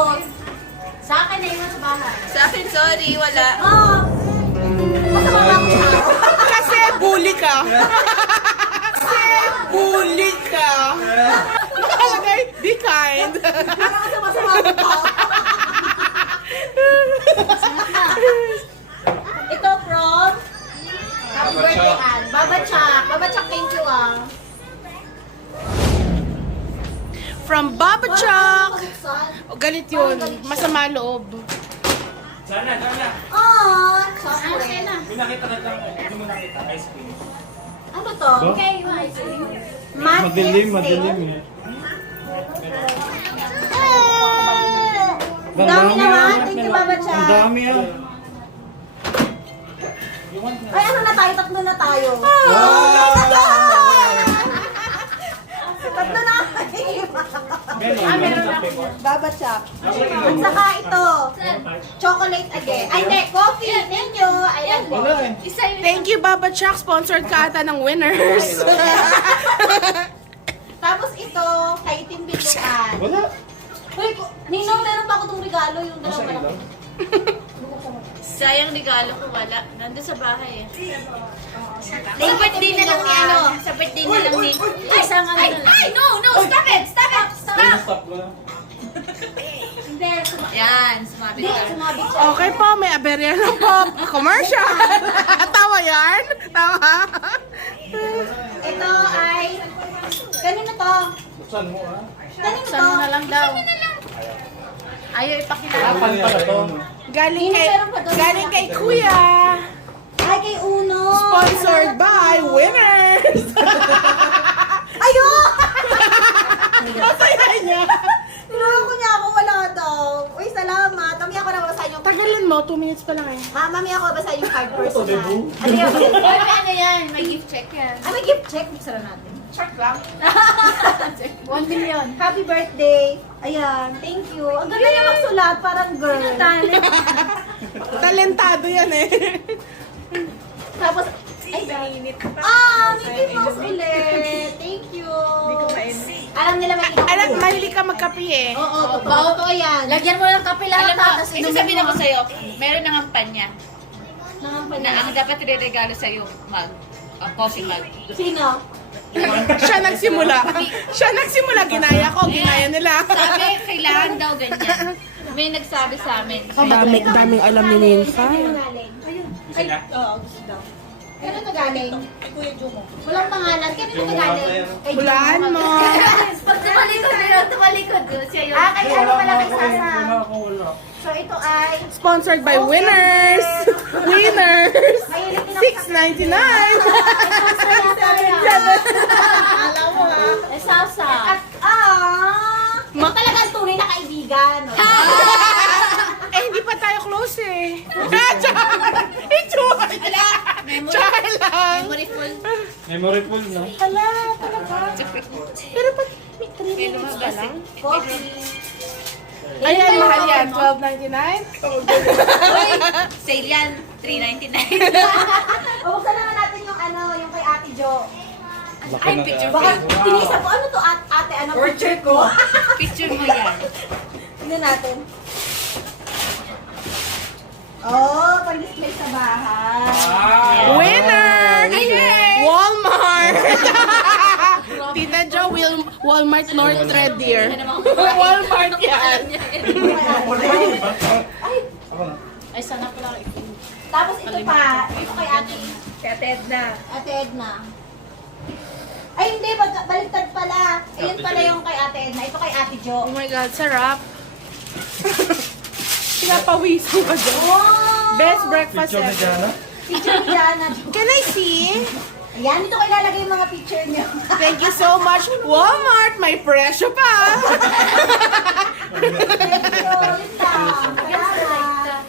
Tapos, sa akin na yun sa bahay. Sa akin, sorry, wala. Masama ba ako sa araw? Kasi bully ka. Kasi bully ka. Nakalagay, be kind. Parang masama ako pa. Ito from Happy birthday, Ann. Baba Chak. Baba Chak, thank you From Baba Chuck. Buksan. O, galit yun. Masama loob. Sana. Chocolate. May nakita na lang, hindi mo nakita, ice cream. Ano to? Okay, ice cream. Madilim eh. Ang dami naman. Thank you, Baba Chak. Ang dami ah. Ay, ano na tayo? Tatlo na tayo. Tatlo na. Meron ako. Baba Chak. At saka ito, chocolate again. Ay, hindi, coffee. Thank you. I love you. Wala eh. Thank you, Baba Chuck. Sponsored ka ata ng winners. Tapos ito, kay Tim Biluan. Wala. Uy, Ninong, meron pa ako itong regalo, yung dalawa malaki. Sayang regalo ko, wala. Nandun sa bahay eh. Sa birthday na lang ni ano. Sa birthday na lang ni... Ay, sa nga na lang. Ay, no! Stop it! Stop mo na. Hindi, Yan, sumabit hindi, ka. sumabit siya. Okay po, may aberya na po. Commercial. Tawa yan? Tawa? Ito ay, kanino to? Buksan mo ah. Kanino to? Saan na lang daw? Ayaw ipakilala. Apan pala to. Galing kay Kuya. Ay, kay Uno. Sponsored by winners. Ayun! Masaya niya. Niloko niya ako, wala daw. Uy, salamat. Mami ako na basahin yung... Tagalan mo, 2 minutes pa lang eh. Mami ako basahin yung card personal. Debu. Ano yun? Ay, may ano yan? May gift check yan. Ah, may gift check. Buksan na natin. Check lang. 1 million. Happy birthday. Ayan, thank you. Ang ganda niya magsulat, parang girl. Talentado yan eh. Tapos, ay, Mickey Mouse ulit. Thank you. Alam nila may Alam, mahilig ka magkape eh. Oo, totoo yan. Lagyan mo ng kape lang. Alam mo, Tapos isasabihin ako sa'yo, meron ng ampanya Nangampal na ang dapat ireregalo sa'yo, mug. Coffee mug. Sino? Siya nagsimula. Siya nagsimula. Ginaya ko, ginaya nila. Sabi, kailangan daw ganyan. May nagsabi sa amin. Daming alam ni Ninfa. Kanino galing? Gusto niya? Kanino to galing? Kay Kuya Jumo. Walang pangalan. Kanino to galing? Kay Hulaan mo. Pag tumalikod yun, siya yun. Ah, kay ano pala kay Sasa. Wala ako, wala. So ito ay... Sponsored by winners. Winners. Mahilig din ako sa... $6.99. Alam mo ha? Ay, Sasa. At, talagang tunay na kaibigan. No? Eh, hindi pa tayo close eh. Enjoy. Char lang. Memoriful. Memorable no? Hala, talaga. Pero pag 3 minutes pa lang. Coffee. Ayan, mahal yan. $12.99. Uy, sale yan. $3.99. Buksan naman natin yung ano, yung kay Ate Jo. Ay, picture Baka frame. tinisa ko, ano to ate, ano? Picture ko. Picture mo yan. Tingnan natin. Oh, pang-display sa bahay. Winner! Walmart! Tita Jo, Walmart North Red Deer. Walmart yan. Ay, sana pala ako Tapos ito pa, ito kay Ate. Ate Edna. Ate Edna. Ay, hindi, baliktad pala. Ayun pala yung kay Ate Edna. Ito kay Ate Jo. Oh my God, sarap. Pinapawisan ka dyan. Wow! Best breakfast Picture ni ever. Jana? Picture ni Jana. Can I see? Ayan, dito ko ilalagay yung mga picture niyo. Thank you so much. Walmart, may presyo pa. Thank you. Yun lang.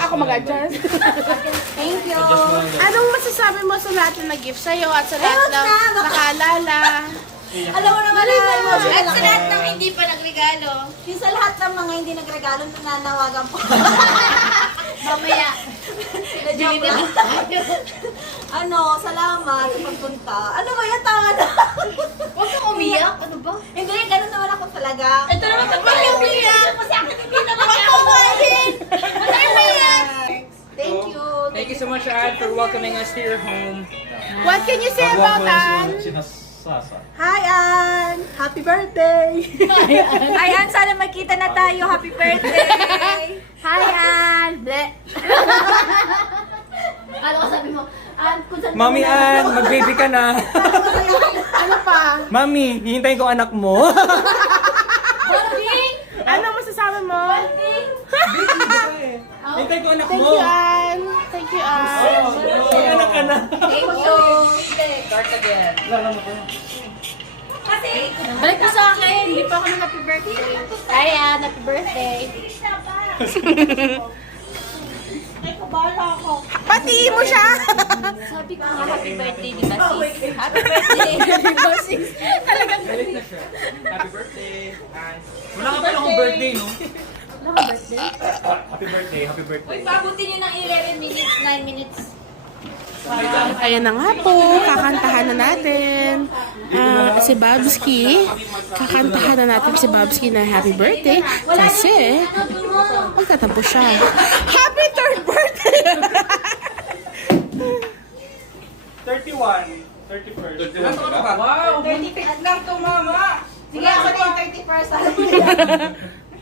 Ako mag-adjust. Thank you. Anong masasabi mo sa lahat na nag-gift sa'yo at sa lahat Ayun na na, baka- nakaalala? Alam mo naman na emotional At sa ako. lahat ng hindi pa nagregalo, Yung sa lahat ng mga hindi nagregalo, nananawagan po. mamaya. Na-joke lang. Ano, salamat sa pagpunta. Ano ba yan? Tama na. Huwag kang umiyak. Ano ba? Hindi, ganun naman ako sa talaga. Ito naman sa pag-iiyak. Kasi ako hindi naman ako. Thank you. Thank you so much, Ann, for welcoming us to your home. What can you say about Ann? Sinasasa. Hi, Ann! Happy birthday! Ayan, sana magkita na tayo. Happy birthday! Hi, Ann! Ble! Ano ko sabi mo? Ann, kung saan Mami Ann, mag-baby ka na. Ano pa? Mami, hihintayin ko anak mo. Ano masasabi mo? Hintayin ko anak Thank mo. you, Ann. Thank you, Ann. May anak ka na. Thank you! Start again. Balik ko sa akin. Hindi pa ako ng happy birthday. Hi, Ann! Happy birthday! Ay, kabala ako. Patiin mo siya. Sabi ko nga happy birthday, di ba sis? Happy birthday, di ba sis? Talagang Galit na siya. Happy birthday, Ann. Wala ka pala akong birthday, no? Happy birthday, happy birthday. pabutin nyo ng 11 minutes, 9 minutes. Ayan na nga po, kakantahan na natin si Babski. Kakantahan na natin si Babski na happy birthday kasi magtatampo siya. Happy third birthday! 31. 31st. Wow! 35 lang to, mama! Sige, ako na yung 31st.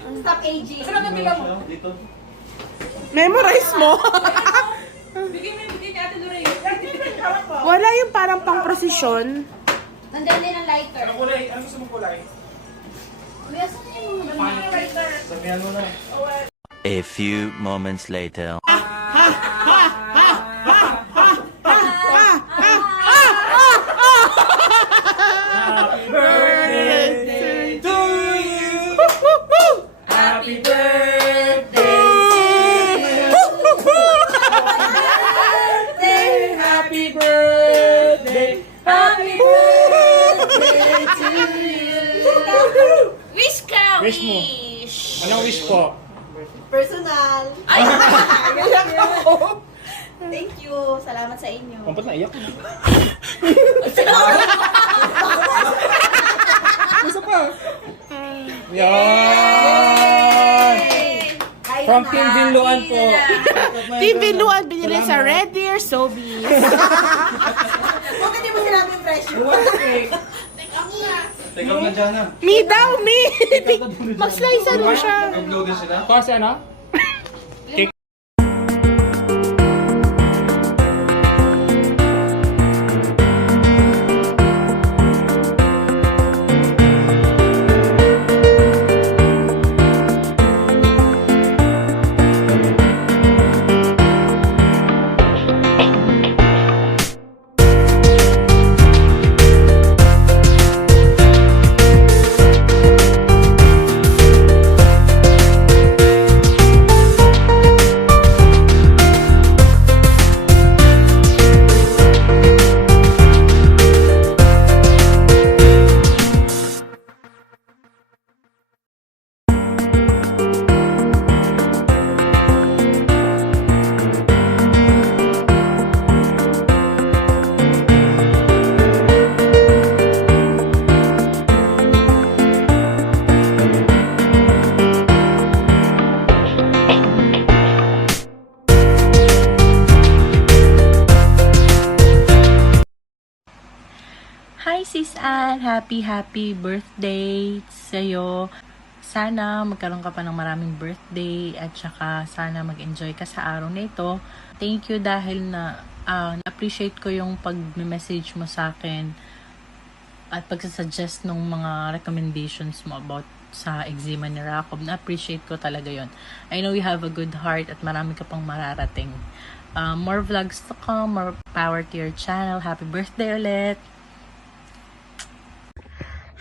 Stop aging. Dito. Memorize mo. Wala yung parang pang prosesyon. Nandiyan din ang lighter. Anong kulay? Anong gusto mong kulay? Kuya, saan yung lighter? Sabihan mo na. A few moments later. Happy birthday to you. Happy birthday. Happy birthday. Happy birthday to you. Wish ka, Wish mo. wish! Anong wish po? Personal. Thank you. Salamat sa inyo. Pampot na iyak. Gusto pa. Yan! Kain From na. Team Binluan po. Team Biluan binili sa Red Deer Sobeys. Bakit di mo sinabi yung presyo? Take out na dyan na. Me daw, me! Mag-slice mo siya. Uploadin sila. Kasi ano? Hi Sis Ann! Happy birthday sa'yo. Sana magkaroon ka pa ng maraming birthday at saka sana mag-enjoy ka sa araw na ito. Thank you dahil na-appreciate ko yung pag-message mo sa akin at pag-suggest ng mga recommendations mo about sa eczema ni Rakob. Na-appreciate ko talaga yon. I know you have a good heart at marami ka pang mararating. More vlogs to come, more power to your channel. Happy birthday ulit!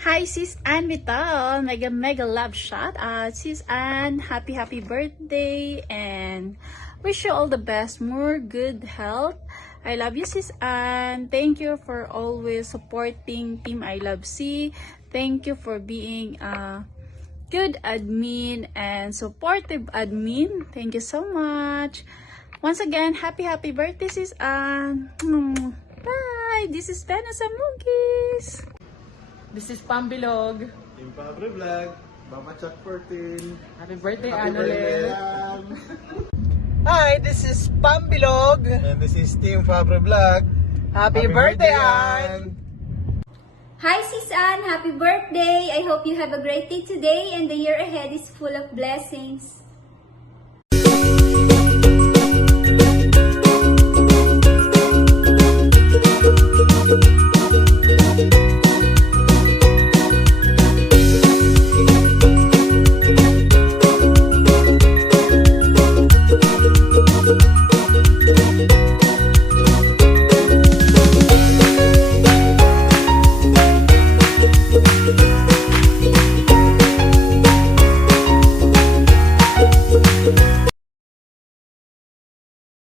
Hi, Sis Ann Vital. Mega love shout out. Sis Ann, happy birthday and wish you all the best. More good health. I love you, Sis Ann. Thank you for always supporting Team I Love C. Thank you for being a good admin and supportive admin. Thank you so much. Once again, happy birthday, Sis Ann. Bye. This is Vanessa Mugis. This is Pambilog. Team Fabre Vlog, Mama Chuck 14. Happy birthday, Happy Annalyn. birthday, Ann. Hi, this is Pambilog. And this is Team Fabre Vlog. Happy birthday, Ann. Hi, Sis Ann. Happy birthday. I hope you have a great day today and the year ahead is full of blessings. Happy